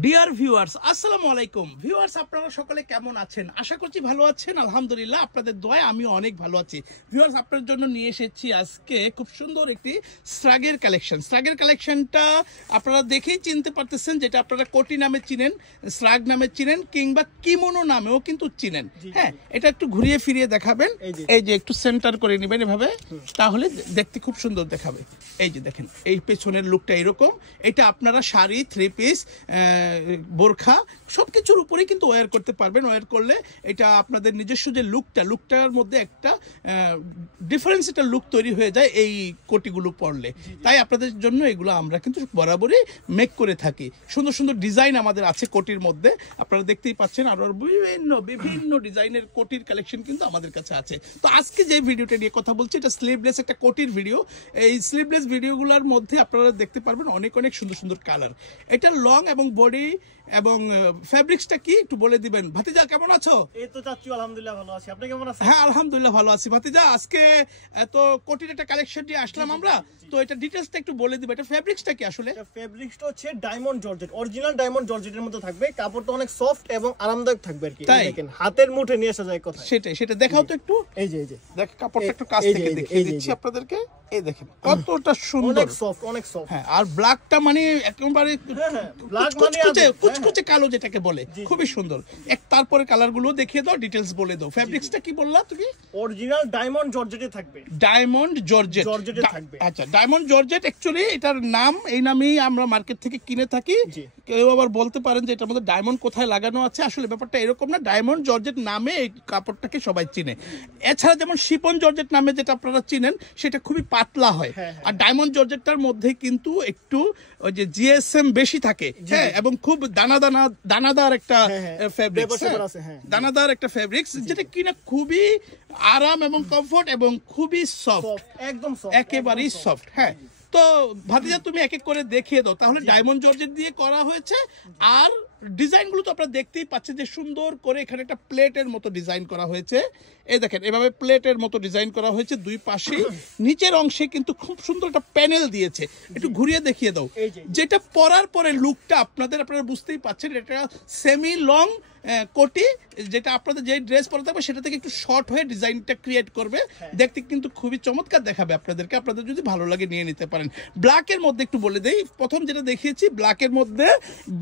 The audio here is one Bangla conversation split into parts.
ডিয়ার ভিউয়ার্স, আসসালামু আলাইকুম। ভিউয়ার্স, আপনারা সকলে কেমন আছেন? আশা করছি ভালো আছেন। আলহামদুলিল্লাহ, আপনাদের দোয়ায় আমিও অনেক ভালো আছি। ভিউয়ার্স, আপনার জন্য নিয়ে এসেছি আজকে খুব সুন্দর একটি স্ট্রাগের কালেকশন। স্ট্রাগের কালেকশনটা আপনারা দেখেই চিনতে পারতেছেন, যেটা আপনারা কোটি নামে চিনেন, স্ট্রাগ নামে চিনেন, কিংবা কিমোনো নামেও কিন্তু চিনেন। হ্যাঁ, এটা একটু ঘুরিয়ে ফিরিয়ে দেখাবেন। এই যে একটু সেন্টার করে নেবেন এভাবে, তাহলে দেখতে খুব সুন্দর দেখাবে। এই যে দেখেন, এই পেছনের লুকটা এরকম। এটা আপনারা শাড়ি, থ্রি পিস, বোরখা সবকিছুর উপরেই কিন্তু ওয়্যার করতে পারবেন। ওয়্যার করলে এটা আপনাদের নিজস্ব যে লুকটার মধ্যে একটা ডিফারেন্স, একটা লুক তৈরি হয়ে যায় এই কোটিগুলো পরলে। তাই আপনাদের জন্য এগুলো আমরা কিন্তু বরাবরই মেক করে থাকি। সুন্দর সুন্দর ডিজাইন আমাদের আছে কোটির মধ্যে, আপনারা দেখতেই পাচ্ছেন। আরো বিভিন্ন ডিজাইনের কোটির কালেকশন কিন্তু আমাদের কাছে আছে। তো আজকে যে ভিডিওটা নিয়ে কথা বলছি, এটা স্লিভলেস একটা কোটির ভিডিও। এই স্লিভলেস ভিডিওগুলোর মধ্যে আপনারা দেখতে পারবেন অনেক অনেক সুন্দর সুন্দর কালার। এটা লং এবং বডি এবং ফ্যাব্রিক্সটা কি একটু বলে দিবেন। ভাতিজা কেমন আছো? এই তো চাচ্ছি, আলহামদুলিল্লাহ ভালো আছি। আপনি কেমন আছেন? হ্যাঁ, আলহামদুলিল্লাহ ভালো আছি। ভাতিজা, আজকে এত কোটির একটা কালেকশন নিয়ে আসলাম আমরা, তো এটা ডিটেইলসটা একটু বলে দিবেন। এটা ফ্যাব্রিক্সটা কি আসলে? ফ্যাব্রিক্সটা হচ্ছে ডায়মন্ড জর্জেট, অরিজিনাল ডায়মন্ড জর্জেটের মতো থাকবে। কাপড়টা অনেক সফট এবং আরামদায়ক থাকবে আর কি। দেখেন, হাতের মুঠে নিয়ে আসা যায় কথা। সেটা দেখাও তো একটু। এই যে দেখ, কাপড়টা একটু কাছ থেকে দেখিয়ে দিচ্ছি আপনাদেরকে। এই দেখেন কতটা সুন্দর, অনেক সফট। হ্যাঁ, আর ব্ল্যাকটা মানে একেবারে কুচকুচে কালো যেটাকে বলে, খুবই সুন্দর। তারপরে কালারগুলো দেখিয়ে দাও, ডিটেইলস বলে দাও। ফ্যাব্রিক্সটা কি বললা তুমি? অরিজিনাল ডায়মন্ড জর্জেটে থাকবে। ডায়মন্ড জর্জেটে থাকবে। আচ্ছা, ডায়মন্ড জর্জেট অ্যাকচুয়ালি এটার নাম, এই নামেই আমরা মার্কেট থেকে কিনে থাকি। কেউ আবার বলতে পারেন যে এটার মধ্যে ডায়মন্ড কোথায় লাগানো আছে। আসলে ব্যাপারটা এরকম না। ডায়মন্ড জর্জেট নামে এই কাপড়টাকে সবাই চিনে। এছাড়া যেমন শিপন জর্জেট নামে যেটা আপনারা চিনেন, সেটা খুবই পাতলা হয়। আর ডায়মন্ড জর্জেটটার মধ্যে কিন্তু একটু ওই যে জিএসএম বেশি থাকে, হ্যাঁ, এবং খুব দানাদার একটা ফেব্রিক্স, দানাদার একটা ফেব্রিক্স, যেটা কিনা খুবই আরাম এবং কমফোর্ট এবং খুবই সফট, একদম একেবারেই সফট। হ্যাঁ, তো ভাতিজা তুমি এক এক করে দেখিয়ে দাও তাহলে। ডায়মন্ড জর্জেট দিয়ে করা হয়েছে, আর ডিজাইনগুলো তো আপনারা দেখতেই পাচ্ছেন যে সুন্দর করে এখানে একটা প্লেটের মতো ডিজাইন করা হয়েছে। এই দেখেন, এভাবে প্লেটের মতো ডিজাইন করা হয়েছে দুই পাশে। নিচের অংশে কিন্তু খুব সুন্দর একটা প্যানেল দিয়েছে। একটু ঘুরিয়ে দেখিয়ে দাও। যেটা পরার পরে লুকটা আপনারা বুঝতেই পাচ্ছেন, এটা সেমি লং কোটি, যেটা আপনাদের যে ড্রেস পরে থাকবে সেটা থেকে একটু শর্ট হয়ে ডিজাইনটা ক্রিয়েট করবে। দেখতে কিন্তু খুবই চমৎকার দেখাবে আপনাদেরকে। আপনাদের যদি ভালো লাগে নিয়ে নিতে পারেন। ব্ল্যাকের মধ্যে একটু বলে দেই, প্রথম যেটা দেখিয়েছি ব্ল্যাকের মধ্যে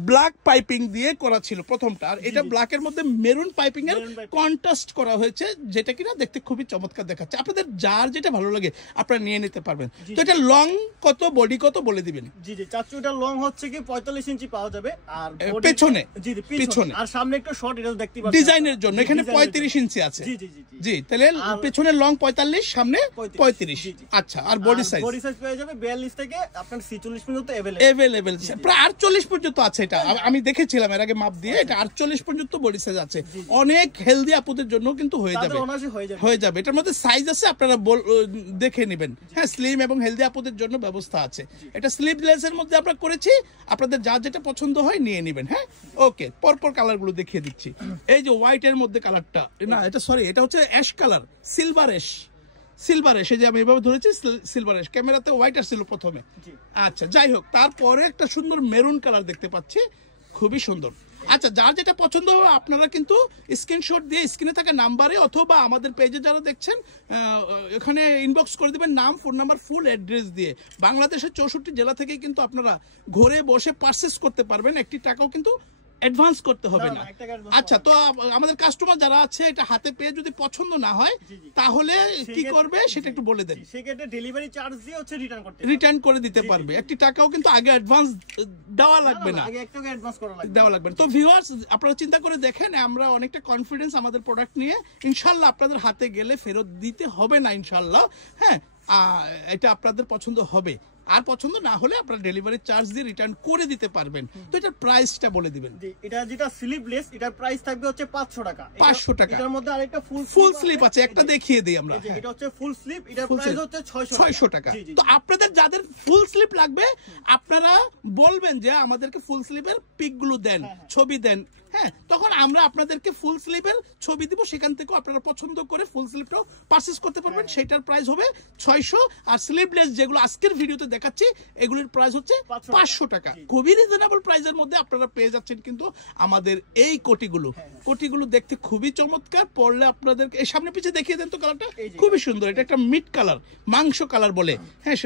ব্ল্যাক পাইপিং দিয়ে করা ছিল প্রথমটা, আর এটা ব্ল্যাকের মধ্যে মেরুন পাইপিং এর কন্ট্রাস্ট করা হয়েছে, যেটা কিনা দেখতে খুবই চমৎকার দেখাচ্ছে। আপনাদের যার যেটা ভালো লাগে আপনারা নিয়ে নিতে পারবেন। তো এটা লং কত, বডি কত বলে দিবেন। জি চাচু, এটা লং হচ্ছে কি 45 ইঞ্চি পাওয়া যাবে, আর পেছনে আর সামনে একটু শর্ট, এটা দেখতে পাচ্ছেন ডিজাইনের জন্য এখানে 35 ইঞ্চি আছে। জি, তাহলে পেছনে লং 45, সামনে 35। আচ্ছা, আর বডি সাইজ পেয়ে যাবে 42 থেকে আপনার 46 পর্যন্ত अवेलेबल, প্রায় 48 পর্যন্ত আছে। এটা আমি দেখেছিলাম এর আগে মাপ দিয়ে, এটা 48 পর্যন্ত বডি সাইজ আছে। অনেক হেলদি আপুদের জন্য কিন্তু হয়ে যাবে। এটার মধ্যে সাইজ আছে, আপনারা দেখে নেবেন। হ্যাঁ, স্লিম এবং হেলদি আপুদের জন্য ব্যবস্থা আছে। এটা স্লিভলেস এর মধ্যে আমরা করেছি, আপনাদের যার যেটা পছন্দ হয় নিয়ে নেবেন। হ্যাঁ, ওকে, পরপর কালারগুলো দেখিয়ে দিচ্ছি। এই যে হোয়াইট এর মধ্যে কালারটা, না এটা সরি, এটা হচ্ছে অ্যাশ কালার, সিলভার এশ, এই যে আমি এভাবে ধরেছি সিলভার এশ, ক্যামেরাতে হোয়াইট আসছিল প্রথমে। আচ্ছা, যাই হোক, তারপরে একটা সুন্দর মেরুন কালার দেখতে পাচ্ছি, খুবই সুন্দর। আচ্ছা, যার যেটা পছন্দ হবে আপনারা কিন্তু স্ক্রিনশট দিয়ে স্ক্রিনে থাকা নাম্বারে অথবা আমাদের পেজে যারা দেখছেন এখানে ইনবক্স করে দিবেন, নাম, ফোন নাম্বার, ফুল অ্যাড্রেস দিয়ে। বাংলাদেশের 64 জেলা থেকেই কিন্তু আপনারা ঘরে বসে পারচেস করতে পারবেন। একটি টাকাও কিন্তু অ্যাডভান্স করতে হবে না। আচ্ছা, তো আমাদের কাস্টমার যারা আছে, এটা হাতে পেয়ে যদি পছন্দ না হয় তাহলে কি করবে সেটা একটু বলে দেন। সেক্ষেত্রে ডেলিভারি চার্জ দিয়ে হচ্ছে রিটার্ন করে দিতে পারবে। একটি টাকাও কিন্তু আগে অ্যাডভান্স দেওয়া লাগবে না, দেওয়া লাগবে না। তো ভিউয়ার্স, আপনারা চিন্তা করে দেখেন, আমরা অনেকটা কনফিডেন্স আমাদের প্রোডাক্ট নিয়ে। ইনশাল্লাহ আপনাদের হাতে গেলে ফেরত দিতে হবে না ইনশাল্লাহ। হ্যাঁ, এটা আপনাদের পছন্দ হবে, আর পছন্দ না হলে আপনারা ডেলিভারি চার্জ দিয়ে রিটার্ন করে দিতে পারবেন। তো এটার প্রাইসটা বলে দিবেন। এটা যেটা স্লিভলেস, এটার প্রাইস থাকবে হচ্ছে 500 টাকা। 500 টাকা। এটার মধ্যে আরেকটা ফুল স্লিভ আছে, একটা দেখিয়ে দেই আমরা। এটা হচ্ছে ফুল স্লিভ, এটার প্রাইস হচ্ছে 600 টাকা। তো আপনাদের যাদের ফুল স্লিভ লাগবে আপনারা বলবেন যে আমাদেরকে ফুল স্লিভের পিকগুলো দেন, ছবি দেন। হ্যাঁ, হ্যাঁ, তখন আমরা আপনাদেরকে ফুল স্লিভের ছবি দিব, সেখান থেকেও আপনারা পছন্দ করে ফুল স্লিভটাও পারচেজ করতে পারবেন। সেটার প্রাইস হবে 600, আর স্লিভলেস যেগুলো আজকের ভিডিওতে দেখাচ্ছি এগুলোর প্রাইস হচ্ছে 500 টাকা। খুবই রিজনেবল প্রাইসের মধ্যে আপনারা পেয়ে যাচ্ছেন কিন্তু আমাদের এই কোটিগুলো দেখতে খুবই চমৎকার। পরলে আপনাদের এই সামনে পিছে দেখিয়ে দেন তো, কালারটা খুবই সুন্দর। এটা একটা মিট কালার, মাংস কালার বলে, হ্যাঁ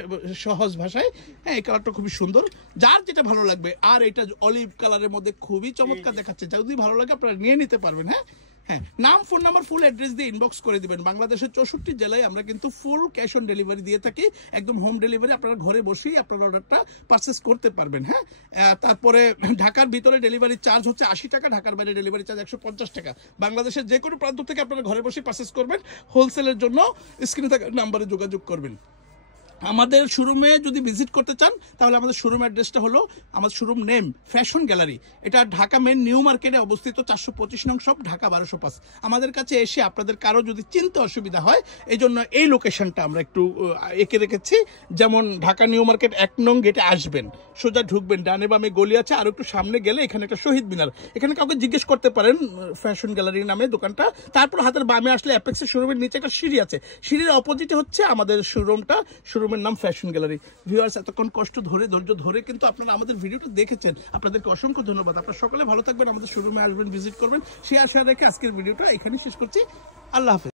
সহজ ভাষায়। হ্যাঁ, এই কালারটা খুবই সুন্দর, যার যেটা ভালো লাগবে। আর এটা অলিভ কালারের মধ্যে খুবই চমৎকার দেখাচ্ছে, যদি ভালো লাগে আপনারা নিয়ে নিতে পারবেন। হ্যাঁ হ্যাঁ, নাম, ফোন নাম্বার, ফুল অ্যাড্রেস দিয়ে ইনবক্স করে দিবেন। বাংলাদেশের 64 জেলায় আমরা কিন্তু ফুল ক্যাশ অন ডেলিভারি দিয়ে থাকি, একদম হোম ডেলিভারি। আপনারা ঘরে বসেই আপনার অর্ডারটা পারচেস করতে পারবেন। হ্যাঁ, তারপরে ঢাকার ভিতরে ডেলিভারি চার্জ হচ্ছে 80 টাকা, ঢাকার বাইরে ডেলিভারি চার্জ 150 টাকা। বাংলাদেশের যে কোনো প্রান্ত থেকে আপনারা ঘরে বসে পারচেস করবেন। হোলসেলের জন্য স্ক্রিনে থাকা নাম্বারে যোগাযোগ করবেন। আমাদের শোরুমে যদি ভিজিট করতে চান তাহলে আমাদের শোরুম অ্যাড্রেসটা হলো, আমাদের শোরুম নেম ফ্যাশন গ্যালারি। এটা ঢাকা মেন নিউ মার্কেটে অবস্থিত, 425 নং শপ, ঢাকা 1205। আমাদের কাছে এসে আপনাদের কারো যদি চিনতে অসুবিধা হয়, এই জন্য এই লোকেশনটা আমরা একটু এঁকে রেখেছি। যেমন ঢাকা নিউ মার্কেট 1 নং গেটে আসবেন, সোজা ঢুকবেন, ডানে বামে গলি আছে, আর একটু সামনে গেলে এখানে একটা শহীদ মিনার, এখানে কাউকে জিজ্ঞেস করতে পারেন ফ্যাশন গ্যালারি নামে দোকানটা। তারপর হাতের বামে আসলে অ্যাপেক্সের শোরুমের নিচে একটা সিঁড়ি আছে, সিঁড়ির অপোজিটে হচ্ছে আমাদের শোরুমটা, শোরুমের নাম ফ্যাশন গ্যালারি। ভিউয়ার্স, এতক্ষণ ধৈর্য ধরে কিন্তু আপনারা আমাদের ভিডিওটা দেখেছেন, আপনাদেরকে অসংখ্য ধন্যবাদ। আপনারা সকলে ভালো থাকবেন, আমাদের শোরুমে আসবেন, ভিজিট করবেন। সেই আশা রেখে আজকের ভিডিওটা এখানে শেষ করছি। আল্লাহ হাফেজ।